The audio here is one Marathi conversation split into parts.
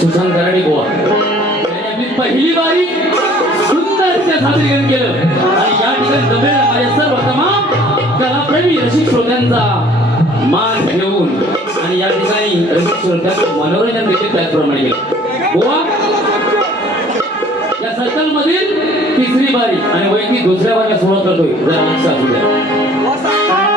सुशांत कराडे बुवा त्यांनी आपली पहिली बारी सुंदररित्या सादरीकरण केलं आणि या ठिकाणी जमलेल्या माझ्या सर्व तमाम कलाप्रेमी रसिक श्रोत्यांचा मान घेऊन आणि या ठिकाणी रसिक श्रोत्यांचं मनोरंजन देखील त्याचप्रमाणे केलं बुवा या सर्कल मधील तिसरी बारी आणि वैयक्तिक दुसऱ्या बारीला सुरुवात करतोय जरा लक्ष असू द्या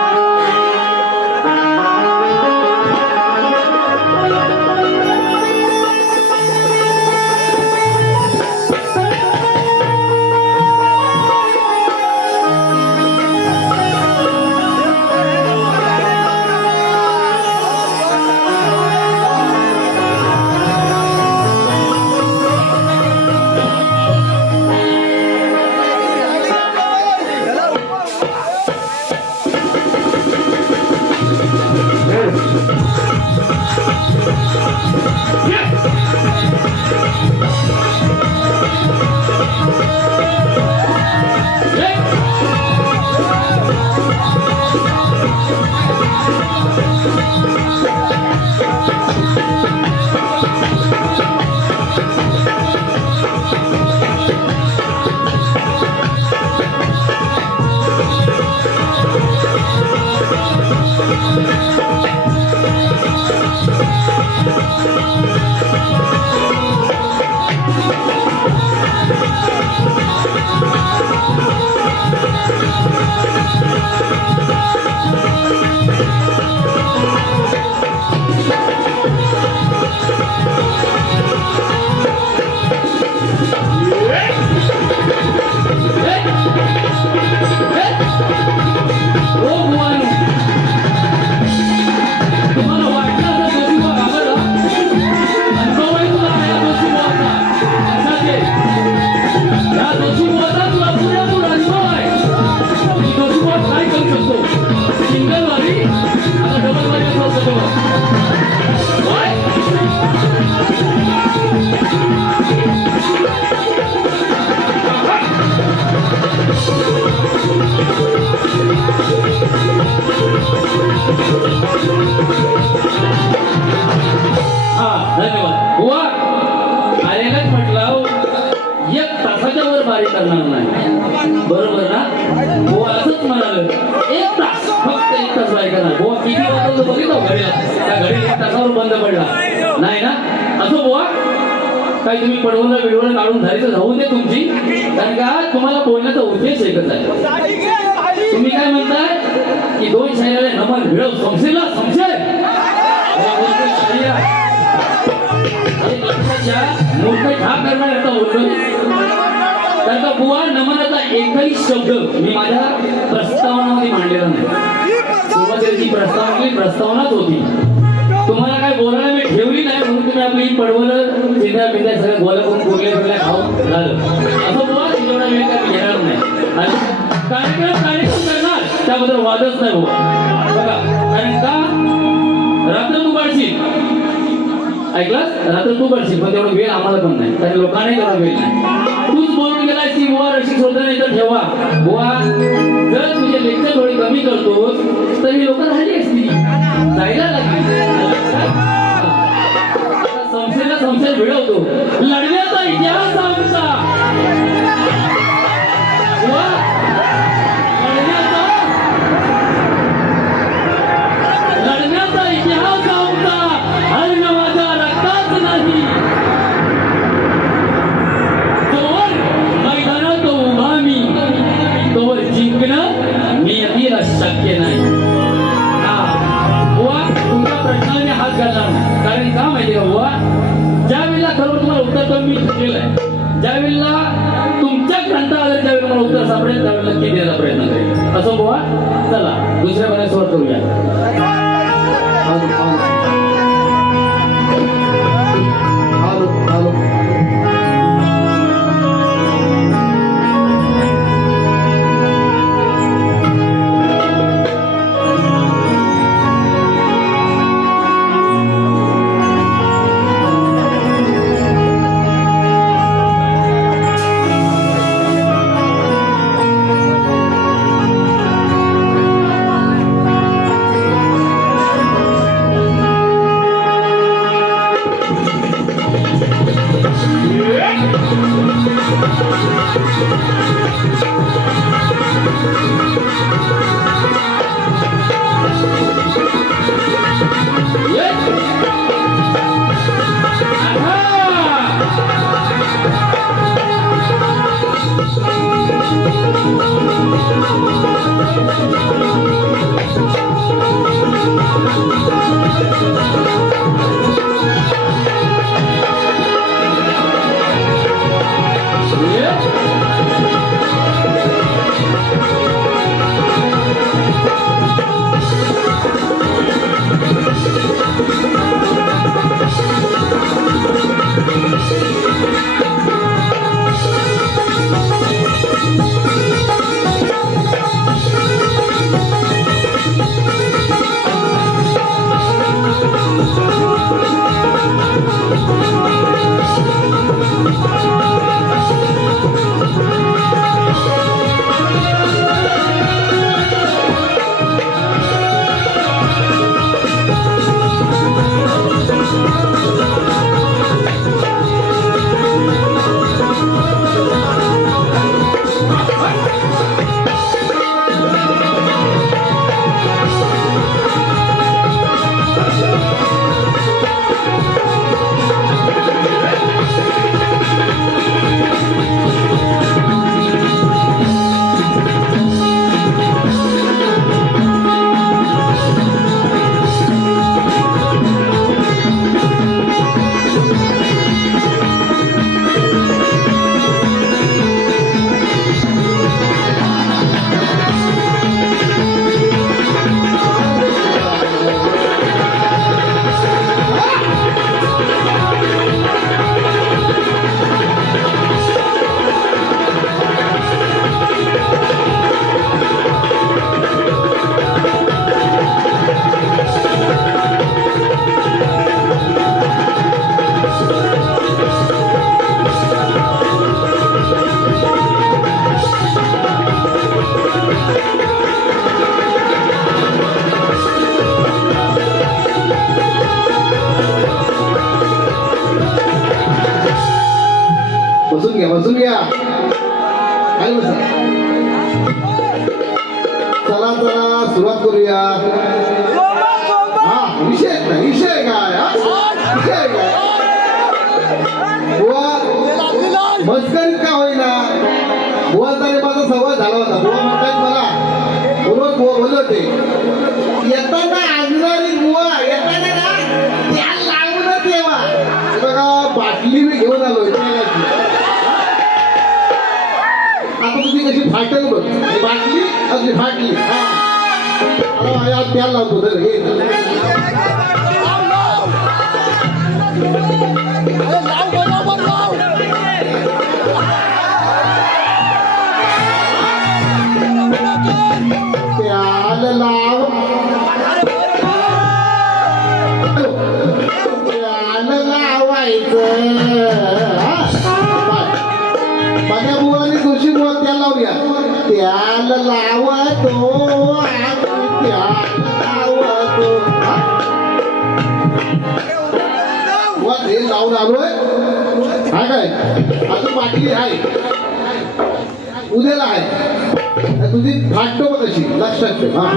काही तुम्ही पडवून बिडवून काढून झाली तर राहून दे तुमची कारण का तुम्हाला बोलण्याचा उद्देश एकच आहे तुम्ही काय म्हणताय की दोन शायराने नमन भिडव समजेल ना समजेल मूर्ख ठाक करण्याकरता बोलतो कारण का बुवा नमनाचा एकही शब्द मी माझ्या प्रस्तावनामध्ये मांडलेला नाही सुरुवातीची प्रस्तावनाच होती तुम्हाला काय बोलायला मी ठेवली नाही म्हणून तुम्ही आपली पडवलं चिंध्या बिंद्या सगळं गोला करून बोलल्या खाऊन झालं असं बुवा तेवढा वेळ काय घेणार नाही आणि कार्यक्रम करणार त्याबद्दल वादच नाही बुवा बघा कारण का रात्र तू काढशील ऐकलास रात्र तू काढशील पण तेवढा वेळ आम्हाला पण नाही कारण लोकांनाही तेवढा वेळ नाही तूच बोलून गेलाय की बुवा रसिक श्रोत्यांना इथं ठेवा बुवा जर तुझे लेक्चर थोडी कमी करतोस तर ही लोक राहिली असती जायला लागली संशयाला संशय भिडवतो लढण्याचा इतिहास आमचा लढण्याचा इतिहास आमचा हरण माझ्या रक्तात नाही तोवर मैदानात उभा मी तोवर जिंकणं नियतीला शक्य नाही प्रश्नाने हात घालणार नाही कारण का माहिती का बुवा ज्या वेळेला खरोखर तुम्हाला उत्तर तर मी ठरलेलं आहे ज्या वेळेला तुमच्या ग्रंथाला ज्या वेळेला मला उत्तर सापडेल त्यावेळेला नक्की द्यायचा प्रयत्न करेल असं बुवा चला दुसऱ्या महिन्यात सुरुवात करूया बसून घ्या खाली बसा. चला चला सुरुवात करूया. हा विषय काय विषय काय बुवा मस्करीत का होईना बुवा तरी माझा संवाद झाला होता. बुवा म्हणतात मला बरोबर बुवा बोलवते येताना आणणारी बुवा येताना ना त्या लावूनच येवा. बघा बाटली मी घेऊन आलोय आता तुझी कशी फाटल बघ बाटली अगदी फाटली. हा त्याला लावतो तर हे त्याला लाव त्याला लावायचं. माझ्या बुवाने तुळशी बुवा त्याला लावूया. त्याला लावतो त्याला लावतो बुवा हे लावून आलोय. हा काय अजून बाटली आहे उद्याला आहे तुझी फाटतो बघ कशी लक्षात ठेव. हा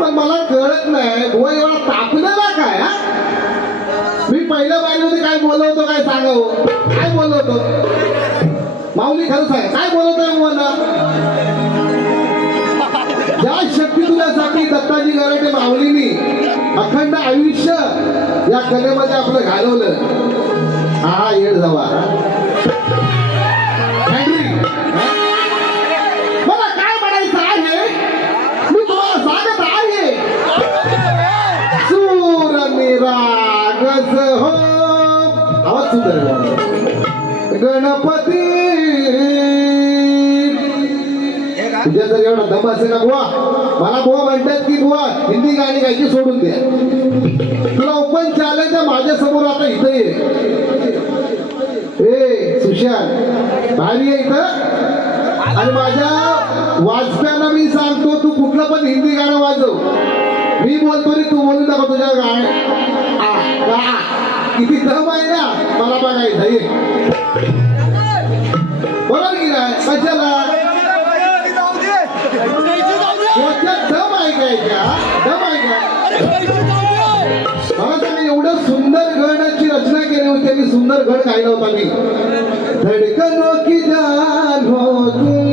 पण मला कळत नाही बुवा एवढा तापलेला काय. हा मी पहिल्या बाईमध्ये काय बोलवतो काय सांगावं काय बोलवतो माऊली खरं सांग काय बोलवतोय मला. ज्या शक्ती तुझ्यासाठी दत्ताजी गराटे माऊलीनी अखंड आयुष्य या कलेमध्ये आपलं घालवलं. हा येड जावा मला काय म्हणायचं आहे मी तुम्हाला सांगत आहे. सूर निरागस हो आवाज सुंदर गणपती तुझ्या जर एवढा दम असेल ना बुवा मला बुवा म्हणतात की बुवा हिंदी गाणी गायची सोडून द्या. तुला ओपन चॅलेंज आहे माझ्या समोर आता इथं ये. ए सुशांत भारी आहे इथं आणि माझ्या वाचप्यांना मी सांगतो तू कुठलं पण हिंदी गाणं वाजव. मी बोलतो रे तू बोलू नका तुझ्या किती दम आहे ना मला बघायचं. बरोबर की नाही कशाला डोक्यात दम आहे काय का दम आहे का मला त्यांनी एवढं सुंदर गणाची रचना केली होती आणि सुंदर गण गायला होता मी धडकनों की जान हो तुम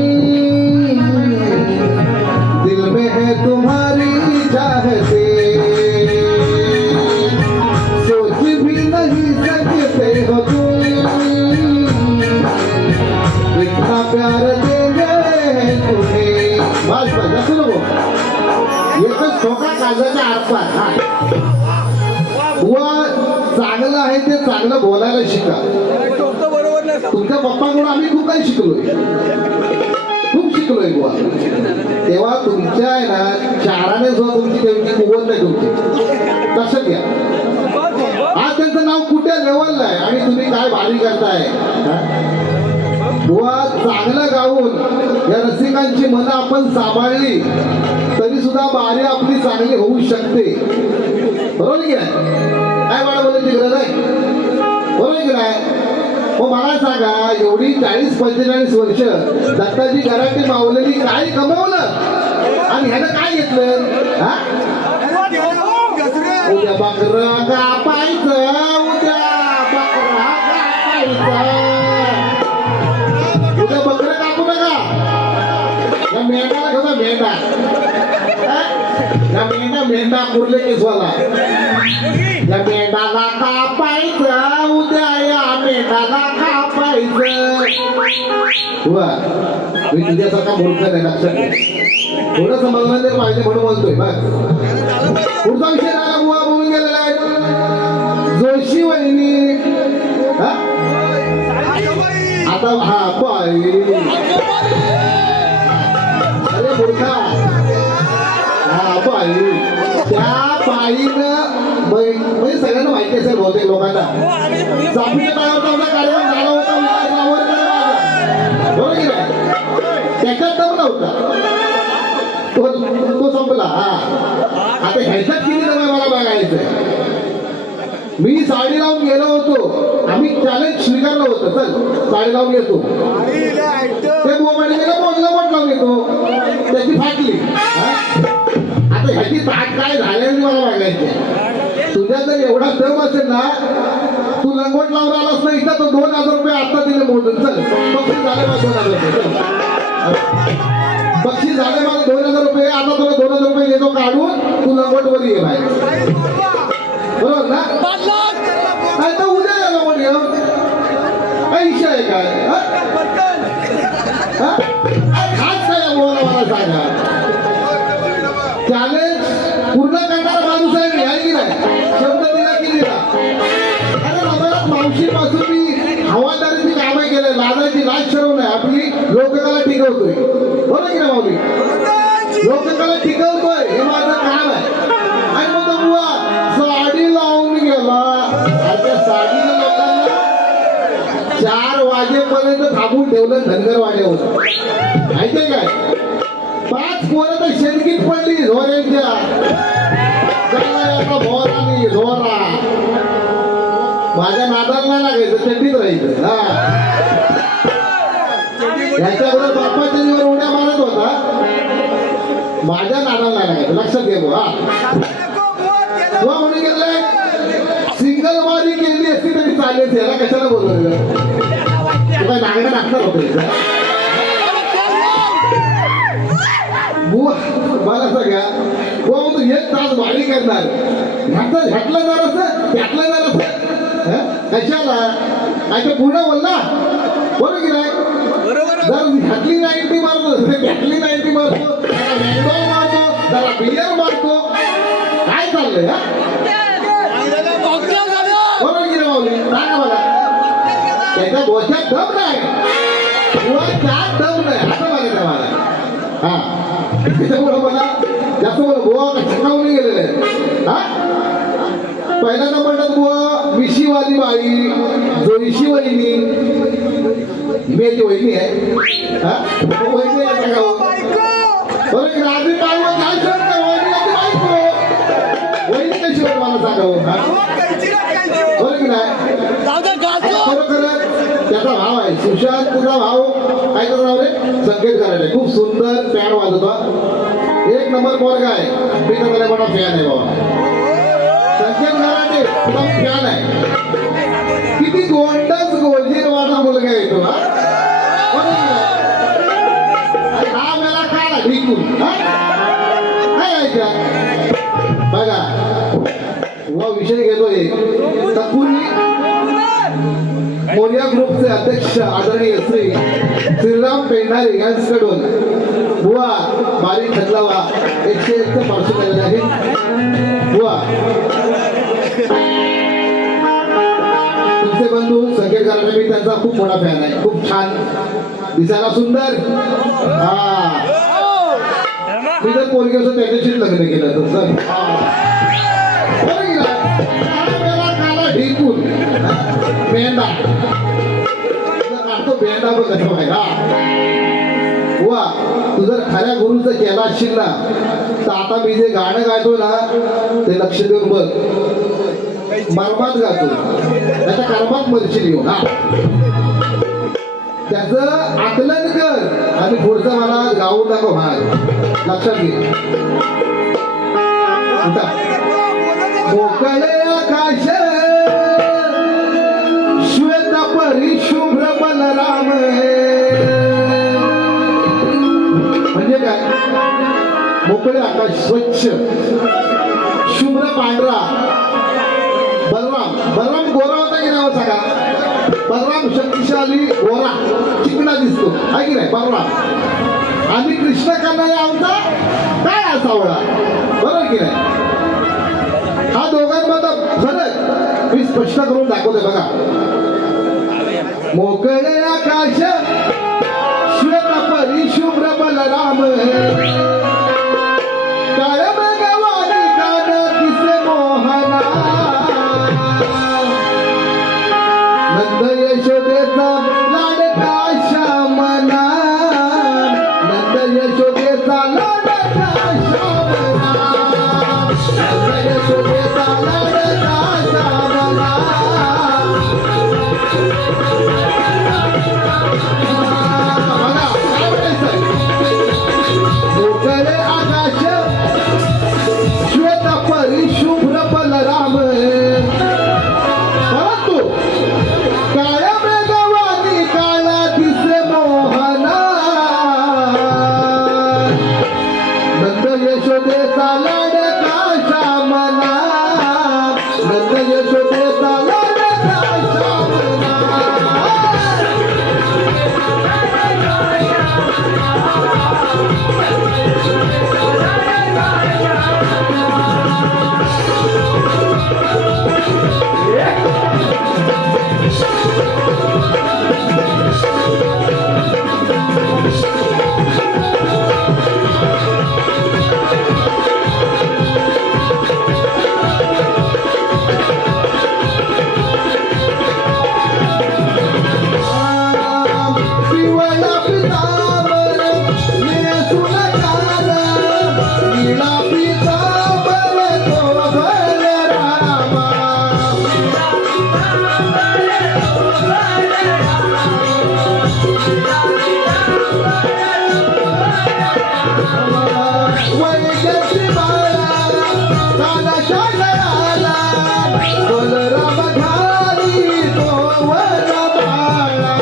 दिल में है तुम्हारी चाहते सोच भी नहीं सकते हो तुम इतना प्यार देंगे तुम्हें बस बस असं नको एकच ठोका कागदाच्या आरपार हा बुवा चांगलं आहे ते चांगलं बोलायला शिका तुमच्या पप्पांकडून आम्ही खूप काही शिकलोय खूप शिकलोय बुवा तेव्हा तुमच्या आहे ना चाराने सुद्धा तुमची तेवढी कुवत नाही तुमची लक्षात घ्या आज त्यांचं नाव कुठे लेवलला आहे आणि तुम्ही काय भारी करताय बुवा चांगलं गाऊन या रसिकांची मनं आपण सांभाळली तरी सुद्धा बारी आपली चांगली होऊ शकते बरोबर की नाही काय मला बोलायची गरज आहे बरोबर की नाही मग मला सांगा एवढी 40-45 वर्ष दत्ताजी घराटी मावलेली काय कमवलं आणि ह्यानं काय घेतलं हा उद्या बकरा कापायचं उद्या बकरा कापायचं उद्या बकरं कापू नका या मेंढाला घेऊन मेंढा या मेंढा कुर्ले केसवाला या मेंढाला कापायचं उद्या या मेंढाला कापायचं हुआ मी तुझ्यासारखा मूर्ख नाही लक्षात घे थोडं समजलं तर पाहिजे म्हणून म्हणतोय बस पुढचा विषय झाला बुवा बोलून गेलेला आहे जोशी वहिनी हा आता हा बाई अरे मूर्खा हा बाई त्या बाईनं म्हणजे सगळ्यांना माहिती असेल बहुतेक लोकांना चाफीच्या काळावर आपला कार्यक्रम झाला होता विकासावर बरोबर की नाही त्याच्यात दम नव्हता तो संपला हा आता ह्याच्यात किती दम आहे मला बघायचंय मी साडी लावून गेलो होतो आम्ही चॅलेंज स्वीकारलं होतं चल साडी लावून येतो ते बोमाडी गेला मोजला मोठ लावून येतो त्याची फाटली आता ह्याची ताट काय झाल्याने मला बघायचं तुझ्या जर एवढा दम असेल ना तू लंगोट लावून आलास ना इथं तो 2000 रुपये आता दिले मोजून चल बक्षीस झाले मला 2000 रुपये बक्षीस झाले मला 2000 रुपये आता तुला 2000 रुपये देतो काढून तू लंगोट वर ये बाहेर बरोबर ना काय तर उद्या या लंगोट घेऊन काय विषय आहे काय खास काय बोला मला सांगा चॅलेंज पूर्ण करणारा माणूस आहे मी आहे की नाही शब्द दिला की दिला अरे बाबा मावशी पासून मी हवालदारीची कामं केले लाजाची लाज शरव नाही आपली लोककला टिकवतोय बरोबर की ना माऊली लोककला टिकवतोय हे माझं काम आहे आणि मग तो बुवा साडी लावून गेला त्या साडीनं लोकांना 4 वाजेपर्यंत थांबून ठेवलं धनगर वाड्यावर माहितीये काय 5 पोरं तर शेणकीत पडली झोऱ्यांच्या भोरा नाही झोरा माझ्या नादाला नाही लागायचं चड्डीत राहायचं हा याच्याबरोबर बाप्पाच्या जीवर उड्या मारत होता माझ्या नादाला नाही लागायचं लक्षात घे हा तो म्हणून गेलाय सिंगल वारी केली असती तरी चालेल याला कशाला बोलवलं काय नागडा टाकणार होतं मला सगळ्या बुवा तू 1 तास वारी करणार घातलं जरासं त्यातलं जरासं कशाला काय ते पूर्ण बोलला बरोबर की नाही जर घातली 90 मारतो घातली 90 मारतो त्याला मॅकडॉल मारतो त्याला बियर मारतो काय चाललंय हा बरोबर की नाही माऊली सांगा मला त्याच्या बोच्यात दम नाही किंवा त्यात दम नाही असं बघायचं मला हा त्याच्यामुळं मला जास्त मला गोवा शिकावून गेलेलं आहे हा पहिल्या नंबरला गोवा मिशीवाली बाई जोईशी वहिनी मेची वहिनी आहे हा वहिनी आहे सगळं बरं रात्री पाळवा काय सांगता वहिनी कशी होत मला सांगावं हा बरं की नाही खरोखर त्याचा भाव आहे सुशांत तुझा भाव संकेत करायला खूप सुंदर पॅड वाजवतो. एक नंबर पोरगा आहे. मी तर त्याला मोठा फॅन आहे बाबा. संकेत करायचे तुला फॅन आहे. किती गोंडस गोजीरवाणा मुलगा आहे तो हा. आणि हा मला काढा ढिकून हा काय ऐका बघा वा विषय घेतोय. तत्पूर्वी मोर्या ग्रुपचे अध्यक्ष आदरणीय श्री श्रीराम पेंढारे यांच्याकडून बुवा बारीक खतलावा 101 पार्श्व केलेले आहे. बुवा तुमचे बंधू संकेत करायला मी त्यांचा खूप मोठा फॅन आहे. खूप छान दिसायला सुंदर. हा मी जर पोरगेचं त्याच्याशीच लग्न केलं तर सर ढिकून बेंडा काढतो बेंडा बघ कसं व्हायला. वा तू जर खऱ्या गुरुचं केला असशील ना तर आता मी जे गाणं गातो ना ते लक्ष देऊन बघ. मर्मात गातो त्याच्या कर्मात मरशील येऊन हा त्याचं आकलन कर आणि पुढचं मला गाऊन दाखव हा लक्षात घे. मोकळे आकाश श्वेत परिशुभ्र बलराम. म्हणजे काय मोकळे आकाश स्वच्छ शुभ्र पांढरा. बलराम गोरा होता की नाही सांगा. बलराम शक्तिशाली गोरा चिकना दिसतो आहे की नाही बलराम. आणि कृष्ण करणारा आमचा काय असावळा बरोबर की नाही. हा दोघांमध्ये फरक मी स्पष्ट करून दाखवते बघा. मोकळे आकाश श्वेत परिशुभ्र बलराम काळ भगवानी कान दिसे मोहना. नंद यशोदेचा लाडका श्यामना. नंद यशोदेचा लाडका श्यामना. नंद यशोदेचा लाडका श्यामना. मोकळे आकाश श्वेत परिशुभ्र बलराम परंतु काळ्या मेघवानी काळा दिसे मोहना. नंद यशोदेचा लाडका श्यामना. नंद यशोदेचा लाडका श्यामना. पिवळा पितांबर नेसून कान. निळा पितांबर तो बलरामा. वैद्यची बाळा काला शाळाला बलराम घाली तो वनमाळा.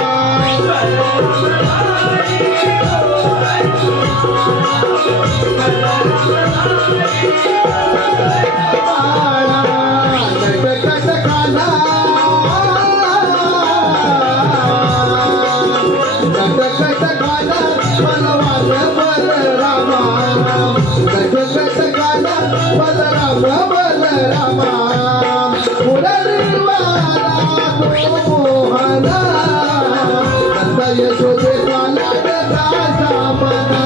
यशोदेचा लाडका श्यामना.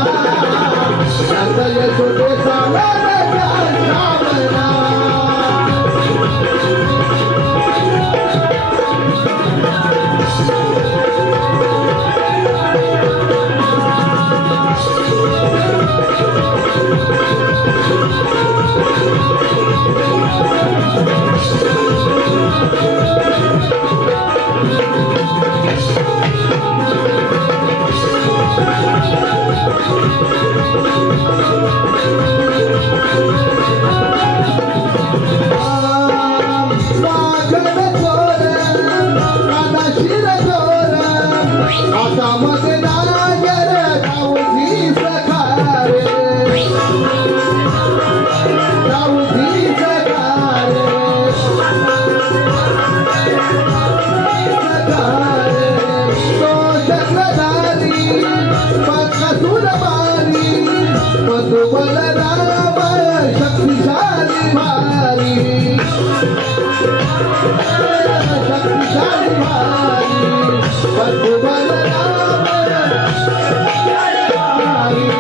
यशोदेचा लाडका श्यामना. Thank you. हातामध्ये नागर गावठी सखारे गावठी सखारे सखारे तो चक्रधारी पक्का मधुबल राम शक्तिशाली भारी शक्तिशाली भारी मधुबल राम भारी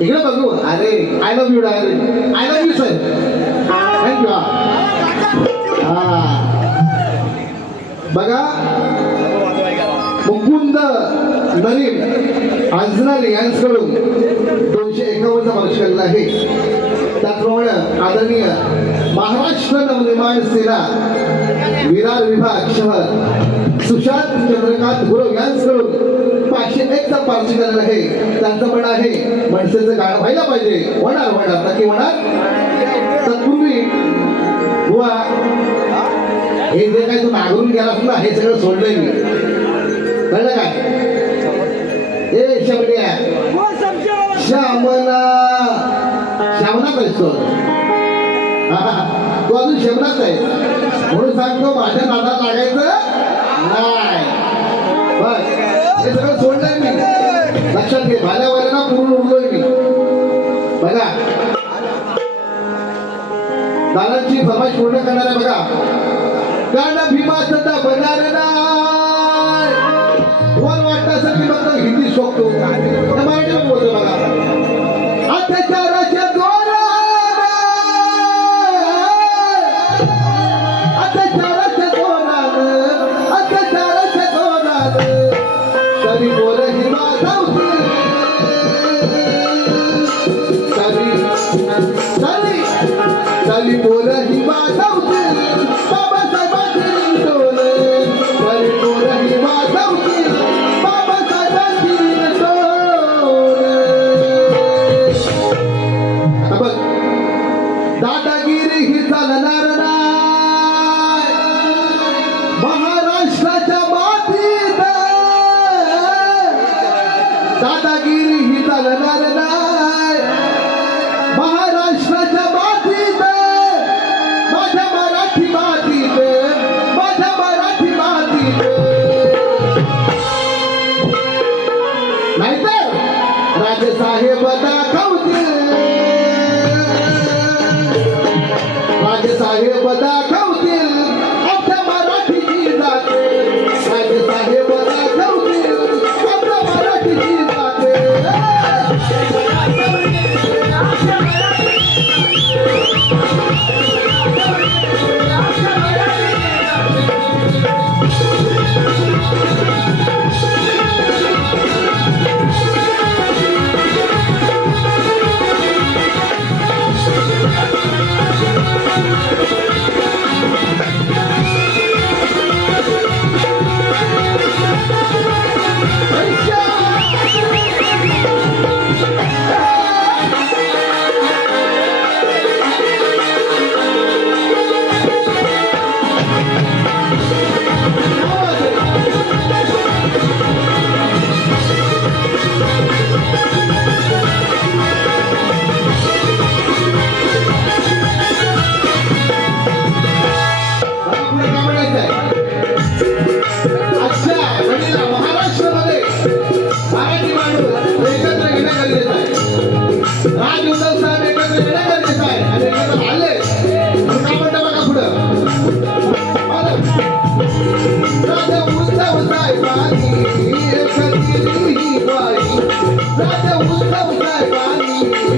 इकडे बघू अरे I love you direct I love you sir thank you हा बघा मुकुंद नरीन अंजनारी यांच्याकडून 251 वर्ष केलेला आहे. त्याचप्रमाणे आदरणीय महाराष्ट्र नवनिर्माण सेना विरार विभाग शहर सुशांत चंद्रकांत गुरव यांच्याकडून 501चा पार्टी केलेला आहे. त्यांचं पण आहे मनसेचं गाणं व्हायला पाहिजे. होणार नक्की होणार. तत्पूर्वी बुवा हे जे काही तू नागरून गेला ना हे सगळं सोडलंय मी कळलं काय. ए शबड्या श्यामनाच आहेस तू अजून शमनाच आहे म्हणून सांगतो माझ्या नादात लागायचं नाही. बस हे सगळं सोडलंय मी. लक्षात घे भाल्यावाल्या ना पूर्ण उडलोय मी. बघा दादांची फरमाईश पूर्ण करणार आहे. बघा कारण भीमाचा बनार नाही वर वाटण्यासाठी फक्त हिंदी शोधतो मराठी बोलतो. बघा अत्याचाराच्या जोरात तरी बोल हिमा धावते तरी बोल हिमा धावते बाबासाहेबांची डोले तरी बोल हिमा धावते बाबासाहेबांची डोले. बघ दादागिरी ही चालणार नाही महाराष्ट्राच्या मातीत. दादागिरी ही चालणार नाही महाराष्ट्राच्या मातीत. माझ्या मराठी मातीत माझ्या मराठी मातीत. नाहीतर राजेसाहेब दाखवतील राजेसाहेब दाखवतील आपल्या मराठीची जाते. राजेसाहेब दाखवतील आपल्या मराठीची जाते.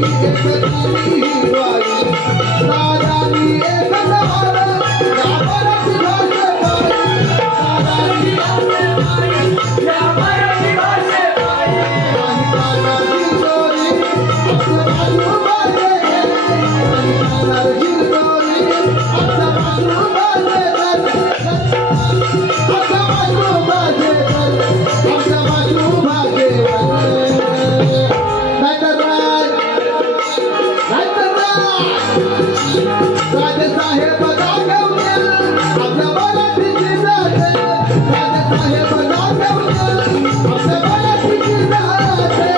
एक तुझी हिरवाई दादानी एक झाड या मराठी भाषेपायी दादानी या मराठी भाषेपायी काही कानाची दोरी आपल्या बाजू बाजे काही कानाची दोरी आपल्या बाजू बाजे आपल्या बाजू बाजे आपल्या बाजू बाजे राजेसाहेब दाखवतील आपल्या मराठीची जाते राजेसाहेब दाखवतील आपल्या मराठीची जाते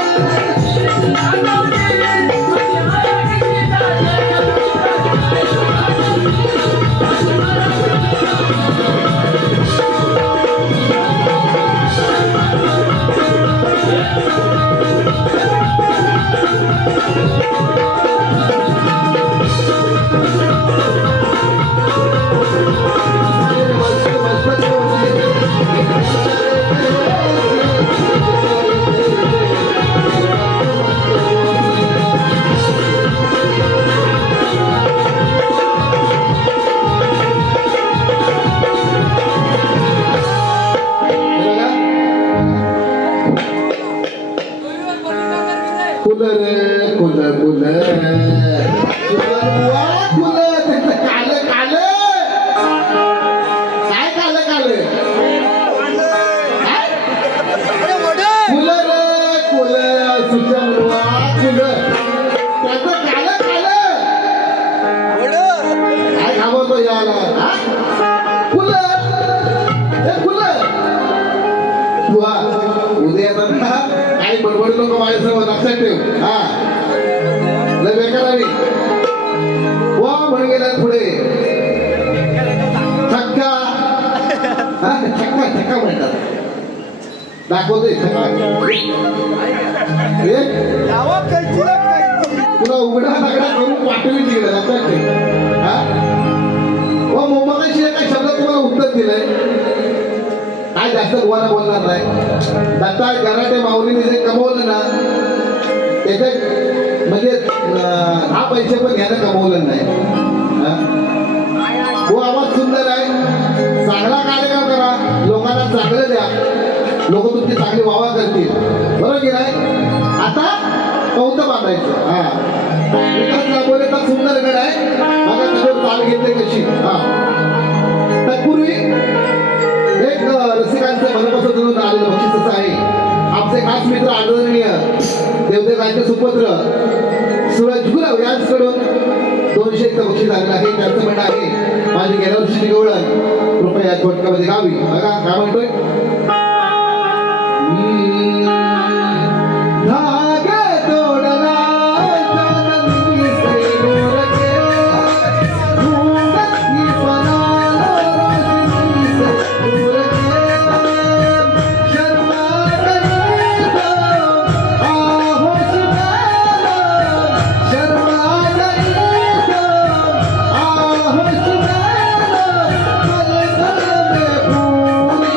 कुलर कुलर कुलर कुलर त्याचं कालं कालं काय कालं कालं कुलर कुलर सुचवा कुलर त्याचं कालं कालं काय घाबरतो याला कुलर हे कुलर तुला उद्या येतात ना काही बडबडी लोक माझ्यासमोर लक्षात ठेव हा लय बेकार आहे वा म्हण गेल्या पुढे छक्का हा छक्का छक्का म्हणतात दाखवतोय छक्का तुला उघडा दगडा करून पाठवली तिकडे लक्षात ठेव हा वा मोबाईलशी एका शब्दात तुम्हाला उत्तर दिलंय काय जास्त गोवाला बोलणार नाही दत्ता घराटे माऊलीने जे कमवलं ना त्याच्यात म्हणजे 10 पैसे पण घ्यायला कमवलं नाही हो आवाज सुंदर आहे चांगला कार्यक्रम करा लोकांना चांगलं द्या लोक तुमची चांगली वावा करतील बरोबर की नाही आता कौत बांधायचं हा विकास दाखवले तर सुंदर गड आहे बघा त्याच्यावर चाल घेतली कशी हा तत्पूर्वी एक रसिकांचं मनपसंत आलेलं बक्षीस आहे आमचे खास मित्र आदरणीय देवदेवांचे सुपुत्र सूरज गुरव यांच्याकडून 200 बक्षीस आलेलं आहे त्यांचं म्हणणं आहे माझी गेल्या वर्षी गवळण कृपया थोडक्यामध्ये गावी बघा काय म्हणतोय धागे तोडला चांदणी सेलूर के धूंगती पनालो रोशनी सेलूर के शर्मा गई तो आहोश मेरा शर्मा गई तो आहोश मेरा पल पल में पूरी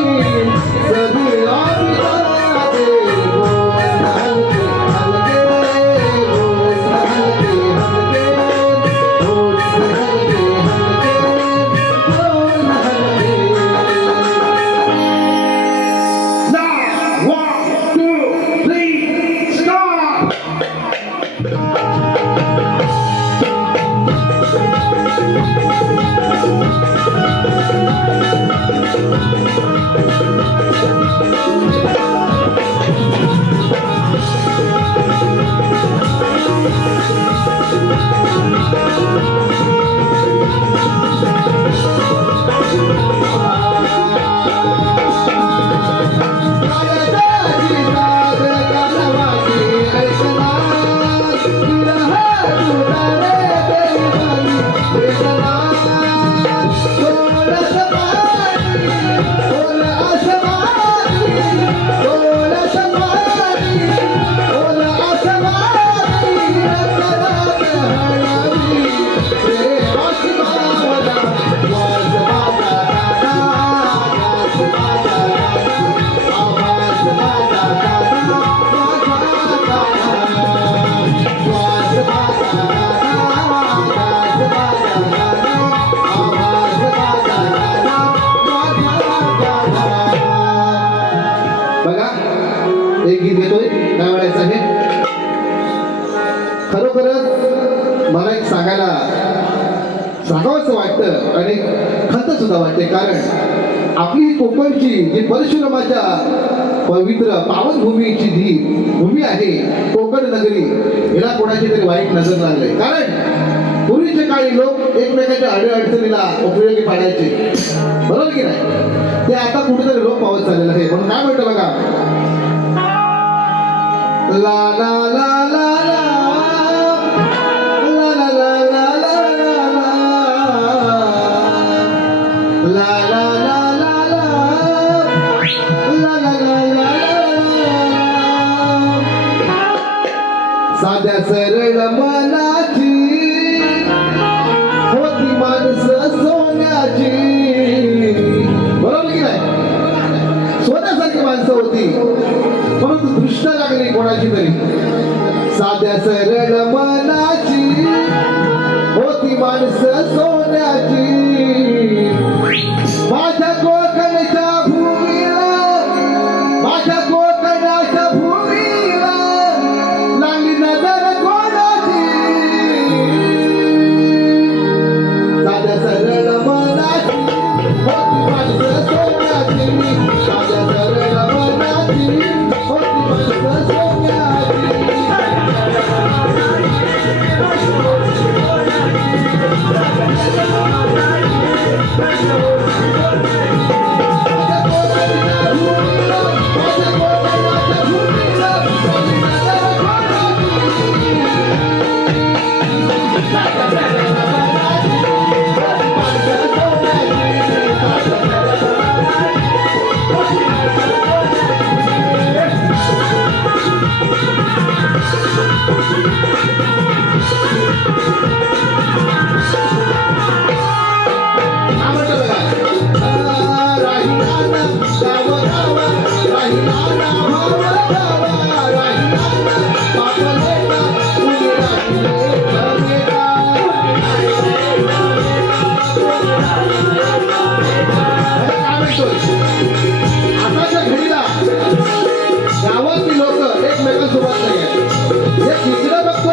आणि खंत सुद्धा वाटते. कारण आपली ही कोकणची जी परशुरामाच्या पवित्र पावनभूमीची जी भूमी आहे कोकण नगरी, हिला कोणाची तरी वाईट नजर लागले. कारण पूर्वीच्या काळी लोक एकमेकांच्या अडचणीला उपयोगी पाडायचे, बरोबर की नाही? ते आता कुठेतरी लोक पावत चाललेलं आहे. म्हणून काय म्हणतो बघा, ला ला ला ला ला ला ला ला ला ला ला ला साध्या सरळ मनाची होती माणसं सोन्याची, बरोबर की नाही? सोन्यासारखी माणसं होती, परंतु दृष्ट लागली कोणाची तरी. साध्या सरळ मनाची होती माणसं सोन्याची. माझ्या कोकणच्या भूमीला, माझ्या कोकणाच्या भूमीला लागली नजर कोणाची. साध्या सरळ मनाची होती माणसं सोन्याची. साध्या सरळ मनाची होती माणसं सोन्याची. आताच्या घडीला गावातली लोक एकमेकांसोबत नाही आहेत. हे चित्र फक्त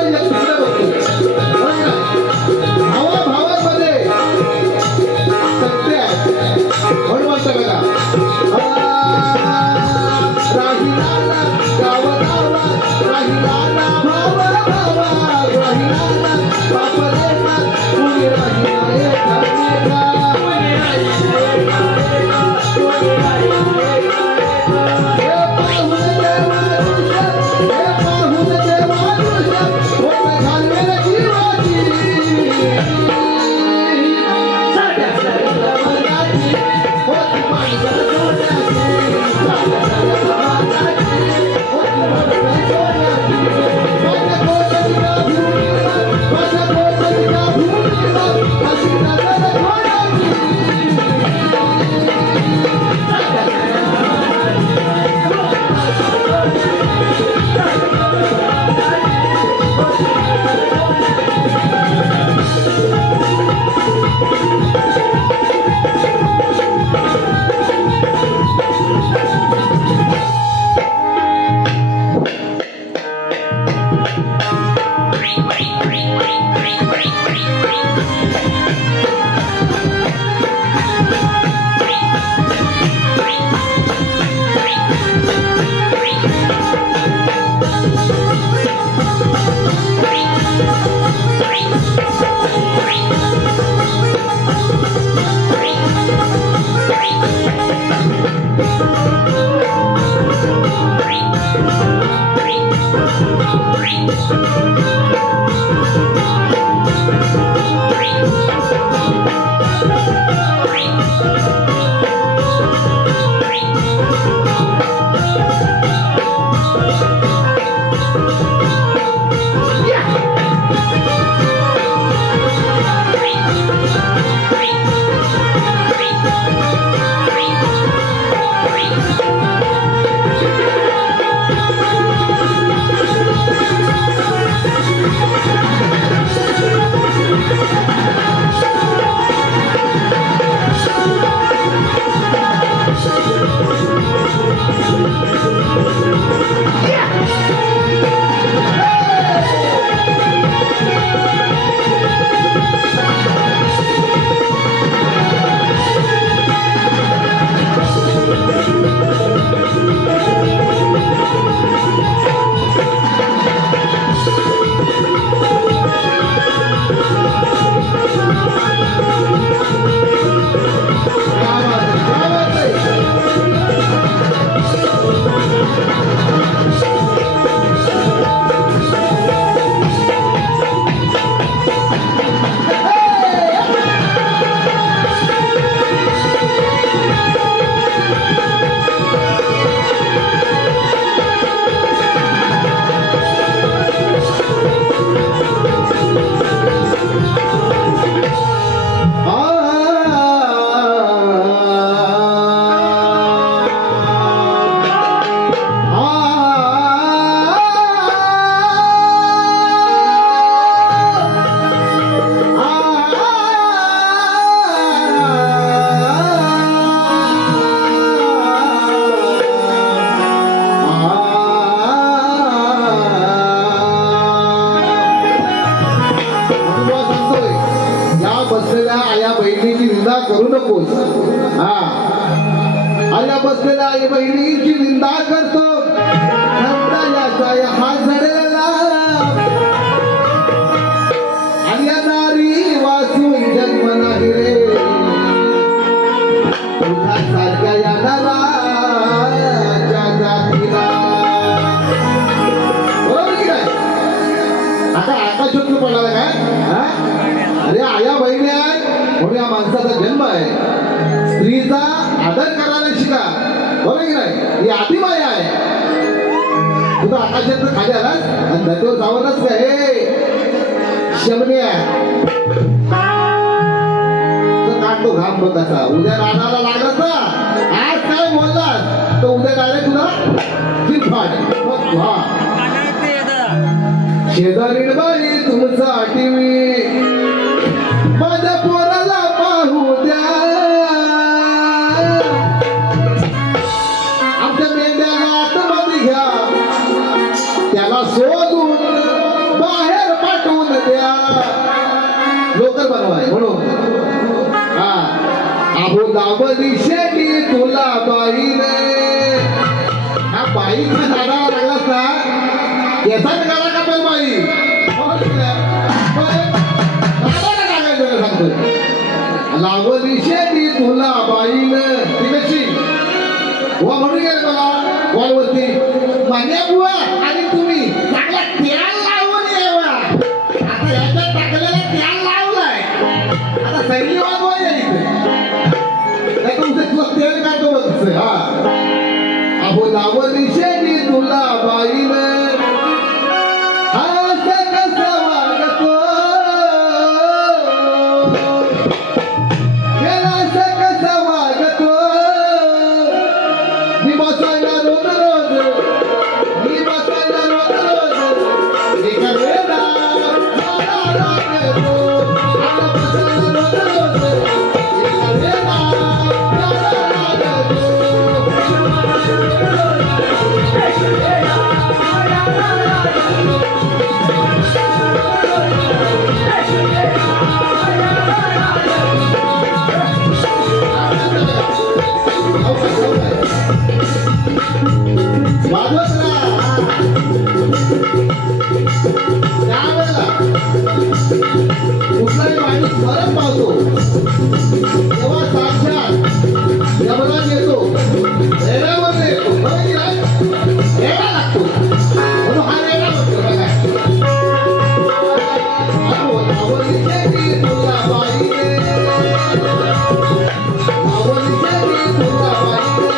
करू नकोस. हा आया बसलेल्या आई बहिणीची निंदा करतो हा झडलेला आणि नारी वाचून जन्म नाही रे तुझ्या सारख्या या नराच्या जातीला. बरोबर की काय? आता आकाशोत्तर पडला काय? हा? अरे आया बहिणी आहे म्हणून या माणसाचा जन्म आहे. स्त्रीचा आदर करायला शिका. बरोबर की नाही? ही आदिमाया आहे. तुझा आकाशात खाली आलास आणि धरतीवर जावंच का हे शमन्या काढतो घाम बघ कसा. उद्या रानाला लागत ना आज काय बोललास तर उद्या डायरेक्ट तुला चिरफाड. हा शेजारी बाई तुमचा टीव्ही माझ्या पोराला पाहू द्या. आमच्या मेंढ्याला आतमध्ये घ्या त्याला शोधून बाहेर पाठवून द्या. लोकर बनवाय म्हणून हा आबो दाबली शेती तुला बाईने. हा बाईचा झाडाला लागलास ना याचा गाडा कापेल बाई. लावली शेती तुला बाईनं ती कशी बुवा म्हणून गेले मला वॉलवरती मान्या बुवा आणि तुम्ही चांगला तेल लावून येवा. आता याच्यात टाकलेला तेल लावलाय आता सैन्य वाजवायला इथे तुझं तेल काढतो बघ. हा अहो लावली शेती तुला बाईनं कुठलाही माणूस परत पावतो तेव्हा साक्षात यमराज येतो. रेड्यावर येतो. रेडा लागतो म्हणून हा रेडा म्हणतो बघा. आवडली शेती तुला बाईने आवडली शेती तुला बाईने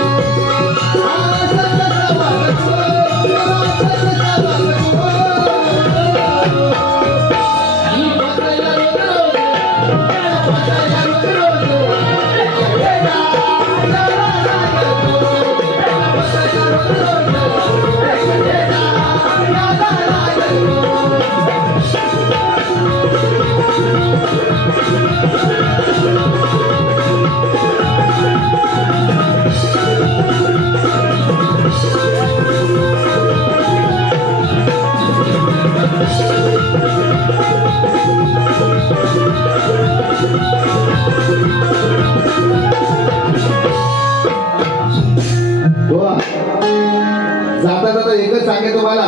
जाता जाता एकच सांगे तुम्हाला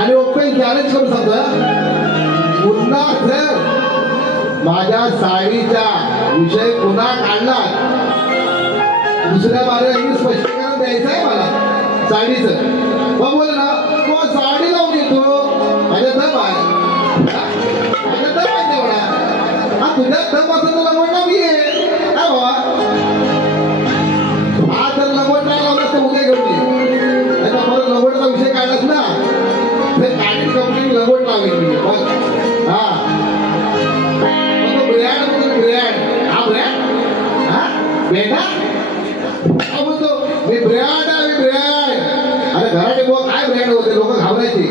आणि ओपन चॅलेंज करू सांगतो. पुन्हा जर माझ्या साडीचा विषय पुन्हा काढला दुसऱ्या बारे स्पष्टीकरण द्यायचं आहे मला साडीचं. मग बोल ना तो साडी लावून येतो माझ्या दम आहे. माझ्या दम आहे तेवढा. हा तुझ्या दम असं तर लवडला मी आहे काय बाबा. हा जर लवड नाही लावलास तर उद्या घेऊन ये. आता परत लवडचा विषय काढलास ना ते काढीन कंपनी लवड लावेल मी. हा ब्रँड म्हणून ब्रँड हा ब्रँड हा बेटा बोलतो मी ब्रँड आहे मी ब्रँड. अरे घराटे बुवा काय ब्रँड होते लोक घाबरायचे.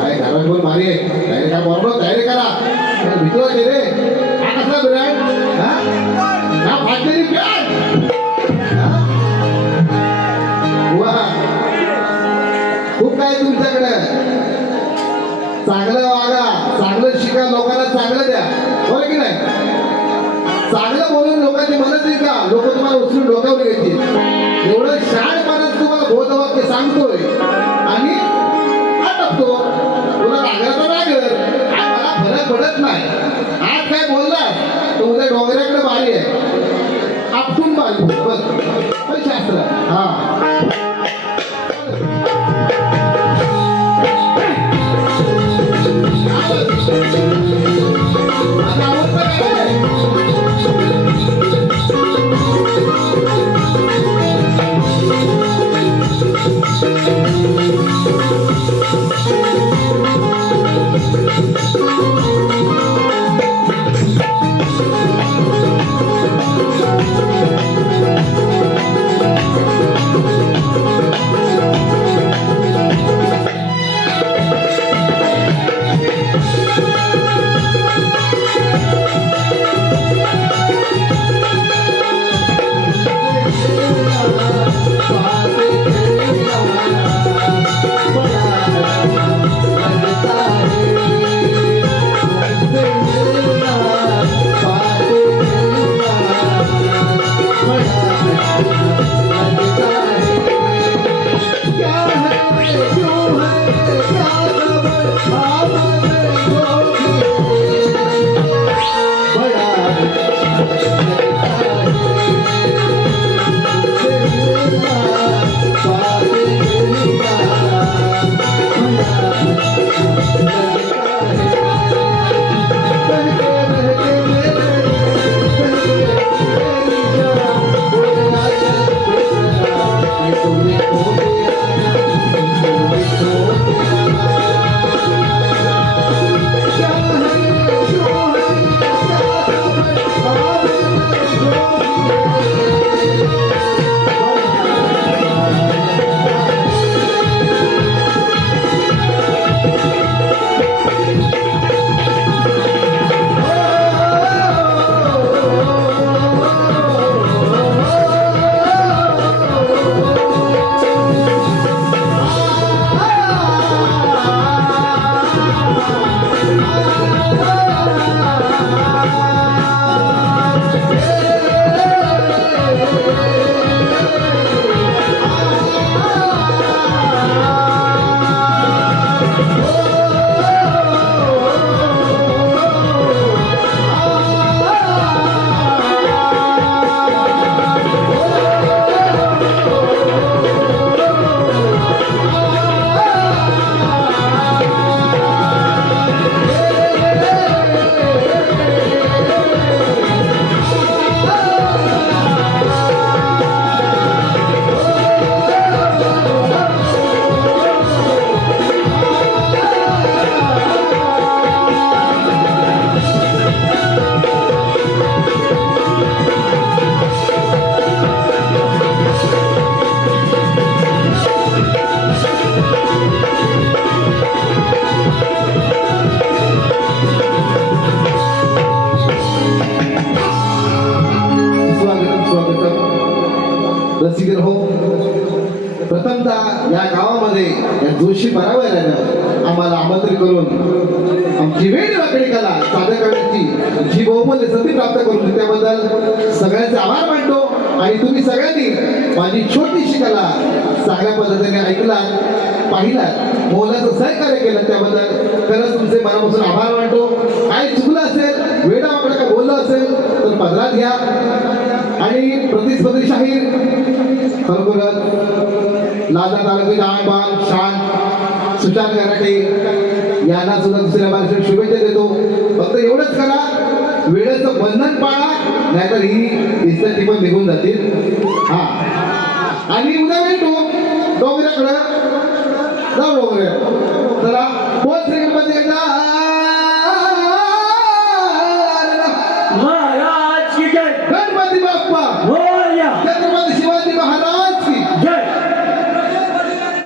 काय घरात बोल भारी आहे काय बरोबर तयारी करा भीती वाटते रे. हा कसला ब्रँड हा फाटलेली ब्रँड. खूप काय तुमच्याकडे. चांगलं वागा चांगलं शिका लोकांना चांगलं द्या. बरं की नाही. चांगलं बोलून लोकांची मदत येईल का लोक तुम्हाला उचलून डोक्यावर घेतील एवढं शहाणपणाचं तुम्हाला बोधवाक्य सांगतोय आणि आटपतो तुला रागला तर रागर काय मला फरक पडत नाही आज काय बोलला तर उद्या डोंगराकडे बारी आहे आपटून बारी बघ पण शास्त्र हा आता आवडतं काय रसिकर हो प्रथमतः या गावामध्ये या जोशी बराबर आम्हाला आमंत्रित करून आमची वेळ वाकडी कला सादर करण्याची जी बहुमूल्य संधी प्राप्त करून त्याबद्दल सगळ्यांचे आभार मानतो आणि तुम्ही सगळ्यांनी माझी छोटीशी कला चांगल्या पद्धतीने ऐकला पाहिला मोलाचं सहकार्य केलं त्याबद्दल खरंच तुमचे मनापासून आभार मानतो काही चुकलं असेल वेळा वाकडं काय बोललं असेल तर पदरात घ्या आणि प्रतिस्पर्धी शाहीर खरोखरच लालना तालुक्याचे आणबान शान सुशांत गराटे यांना सुद्धा दुसऱ्या बारीच्या शुभेच्छा देतो फक्त एवढंच करा वेळेचं बंधन पाळा नाहीतर ही इस्तेटी पण निघून जातील हा आणि उद्या भेटू डोंगऱ्याकडं जाऊ डोंगऱ्या चला 5 सेकंड मध्ये एकदा